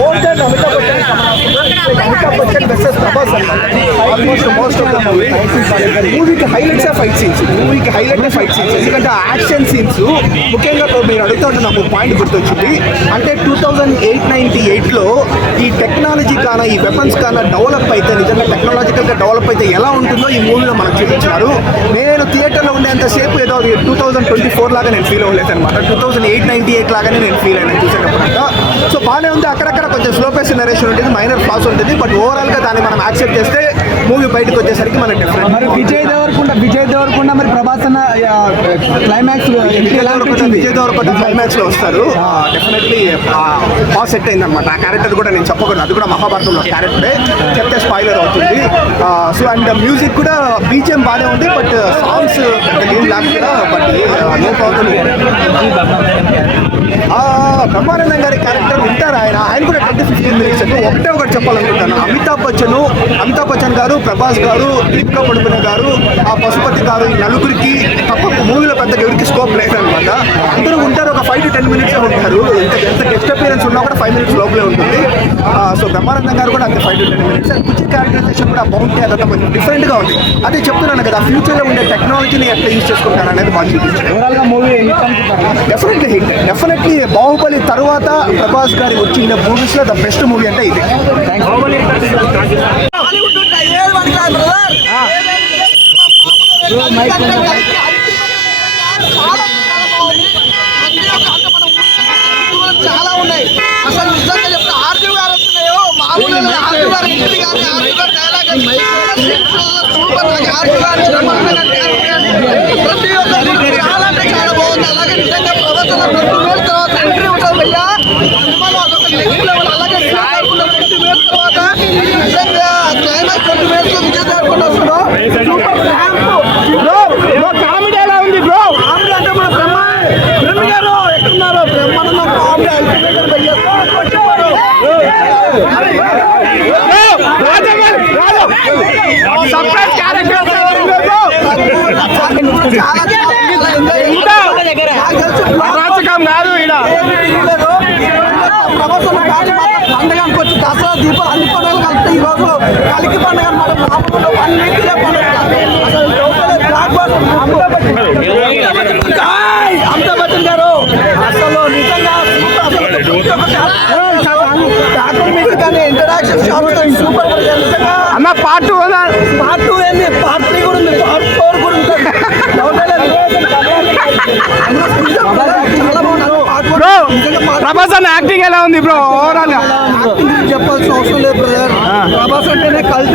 More than Amitabh Bachchan versus Prabhas almost most of the మూవీకి highlights fight scenes, fight scenes. ఎందుకంటే ఆ action scenes ముఖ్యంగా మీరు అడుగుతుంటే నాకు పాయింట్ గుర్తొచ్చింది. అంటే 2098లో ఈ టెక్నాలజీ కానా ఈ వెపన్స్ కానా డెవలప్ అయితే నిజంగా టెక్నాలజికల్గా డెవలప్ అయితే ఎలా ఉంటుందో ఈ మూవీలో మనకు చూపించారు. నేను థియేటర్లో ఉండేంతసేపు ఏదో 2024 లాగా నేను ఫీల్ అవ్వలేదు అనమాట. 2098 లాగానే నేను ఫీల్ అయినా చూసేటప్పుడంట. సో బాగానే ఉంది. అక్కడక్కడ కొంచెం స్లో పేస్ నరేషన్ ఉంటుంది, మైనర్ ఫ్లాస్ ఉంటుంది. బట్ ఓవరాల్గా దాన్ని మనం యాక్సెప్ట్ చేస్తే మూవీ బయటకు వచ్చేసరికి మనకి డిఫరెంట్. మరి విజయ్ దేవరకొండ మరి ప్రభాస్ అన్న క్లైమాక్స్ విజయ్ దేవరకొండ క్లైమాక్స్ లో వస్తారు. డెఫినెట్లీ బాగా సెట్ అయింది అనమాట. ఆ క్యారెక్టర్ కూడా నేను చెప్పకూడదు, అది కూడా మహాభారతంలో క్యారెక్టరే, చెప్తే స్పాయిలర్ అవుతుంది. సో అండ్ మ్యూజిక్ కూడా బీజిఎం బాగానే ఉంది. బట్ సాంగ్స్ ఏం లేకుండా బట్ నో ప్రాబ్లం. బ్రహ్మానందం గారి క్యారెక్టర్ వింటారు. ఆయన కూడా 10-15 minutes అంటే ఒకటి చెప్పాలనుకుంటాను. అమితాబ్ బచ్చన్ గారు, ప్రభాస్ గారు, దీపికా పడుకునే గారు, ఆ పశుపతి గారు, ఈ నలుగురికి తప్ప మూవీలో పెద్దగా ఎవరికి స్కోప్ లేదనమాట. అందరూ ఉంటారు, ఒక 5-10 minutes ఉంటారు. ఎంత గెస్ట్ అపియరెన్స్ ఉన్నా కూడా 5 minutes లోపలే ఉంటుంది. సో బ్రహ్మానందం గారు కూడా అంతే 5-10 minutes. అండ్ కుచి క్యారెక్టరైజేషన్ కూడా బాగుంటే అదంతా కొంచెం డిఫరెంట్గా ఉంది. అదే చెప్తున్నాను కదా, ఫ్యూచర్లో ఉండే టెక్నాలజీని ఎట్లా యూజ్ చేసుకుంటారు అనేది బాగా చూపించారు. డెఫినెట్లీ బాహుబలి తర్వాత ప్రభాస్ గారి వచ్చిన మూవీస్లో ద బెస్ట్ మూవీ అంటే ఇది. చాలా ఉన్నాయి అసలు నిజంగా చెప్తే ఆర్జు గారు వస్తున్నాయో మామూలు ఆర్జు గారు ఇంటి కానీ ఆర్జు గారు డైలాగ్ సూపర్ ఆర్జు గారు ప్రతి ఒక్కరు చాలా అంటే చాలా బాగుంది. అలాగే నిజంగా ప్రవర్తన 20 వేల తర్వాత ఎంట్రీ ఉంటుంది భయ్యా సినిమాలో అదొక నెక్స్ట్ లెవెల్. అలాగే 20 వేల తర్వాత నిజంగా క్లైమాక్స్ 20 వేలతో విజయ్ దేవరకొండ వస్తున్నాడు. కామెడీ ఎలా ఉంది బ్రో? కామెడీ అంటే మన బ్రహ్మ గారు ఎక్కడున్నారు? బ్రహ్మానందం కామెడీ పండుగ వచ్చి దసరా దీపాలు అన్ని పండుగలు కలిపితే ఈ రోజు కలికి పండుగ అనమాట. మామూలు 1 week పండుగ అసలు అమితాబ్ బచ్చన్ గారు అసలు నిజంగా కానీ ఇంటరాక్షన్ సూపర్ నిజంగా అన్న. పార్ట్ 2 ఏంది, పార్ట్ 3 కూడా ఉంది, పార్ట్ 4 కూడా ఉంటుంది. చాలా బాగున్నారు. ప్రభాస్ అన్న యాక్టింగ్ ఎలా ఉంది బ్రో? ఓవరాల్ చెప్పాల్సిన అవసరం లేదు బ్రదర్. ప్రభాస్ అంటేనే కల్ట్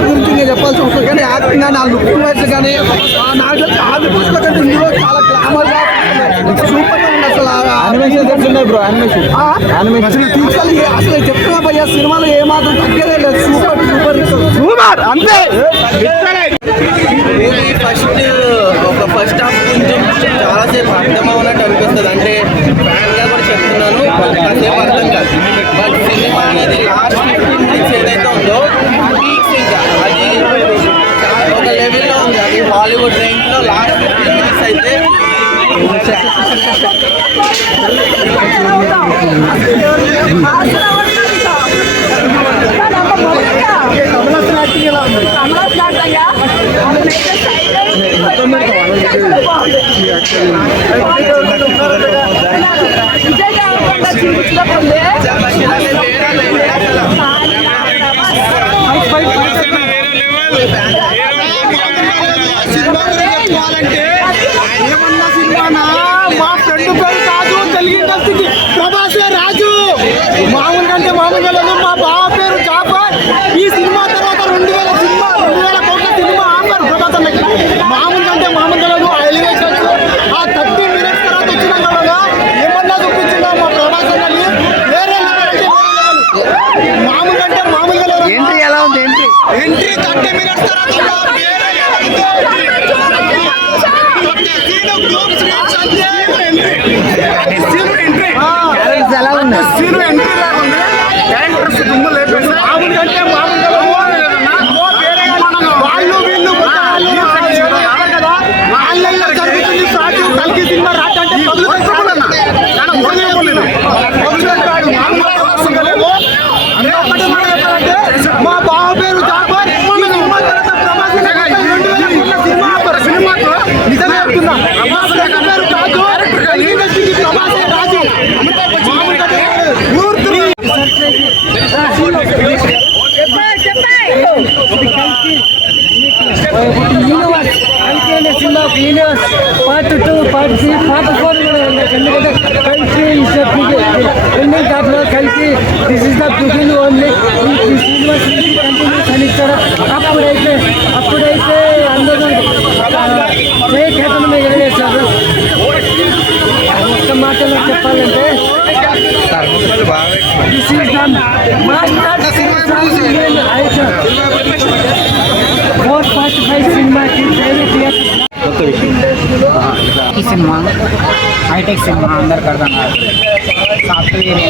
గురించి నేను చెప్పాల్సిన అవసరం. కానీ యాక్టింగ్ కానీ ఆ లుకింగ్ వైజ్ కానీ నాకు తెలిసి ఆది పుస్తల కంటే ఇందులో చాలా గ్లామర్ గా సూపర్ గా ఉంది. అసలు అసలు చెప్తున్నా భయ్యా, సినిమాలో ఏమాత్రం తగ్గేదే లేదు. సూపర్ అంతే. ఫస్ట్ హాఫ్ కొంచెం చాలాసేపు అర్థం అవునట్టు అనిపిస్తుంది. అంటే ఫ్యాన్గా కూడా చెప్తున్నాను, కాసేపు అర్థం కాదు. బట్ సినిమా అనేది లాస్ట్ 15 minutes ఏదైతే ఉందో పీక్స్, ఇంకా అది ఒక లెవెల్లో ఉంది. అది హాలీవుడ్ రేంజ్లో లాస్ట్ 15 minutes అయితే ఏమన్నా సినిమానా మా ఫ్రెండ్ పేరు కాదు, తెలుగు ఇండస్ట్రీకి ప్రభాసే రాజు. మామూలుగా అంటే మామూలుగా లేదు. మా బావ పేరు జాఫర్. ఈ సినిమా తర్వాత 2000 కోట్ల సినిమా ఆఫర్ ప్రభాస్ అన్నకి. మామూలుగా అంటే మామూలుగా లేదు. ఆ ఎలివేషన్స్ ఆ 30 minutes తర్వాత వచ్చిన కదా ఏమన్నా చూపించిందా మా ప్రభాస్ అన్నని వేరే మామూలుగా అంటే మామూలుగా లేదు. ఎంట్రీ ఎలా ఉంది? ఎంట్రీ 30 minutes తర్వాత క్యారెక్టర్స్ దుమ్ము లేపేసి మామూలుగా అంటే మామూలుగా వాళ్ళు వీళ్ళు కదా ఆన్లైన్లో జరుగుతుంది. సాటి కలిగి సినిమా రాటంటే పగులు యూనివర్స్ కలిసి cinema universe part 2 part 3 part 4 కూడా ఉండొచ్చు. ఎందుకంటే కలిసి ఎండింగ్ దాంట్లో కలిసి this is the begin only ఈ యూనివర్స్ కంటిన్యూస్ అని ఇచ్చారు. అప్పుడైతే అందరూ కేతనం ఎగరేశారు. ఒక్క మాటలో చెప్పాలంటే దిస్ ఈస్ ద మాస్టర్ 4:45 సినిమాకి ఈ సినిమా హైటెక్ సినిమా అందరికి అర్థం కాదు. సాఫ్ట్వేర్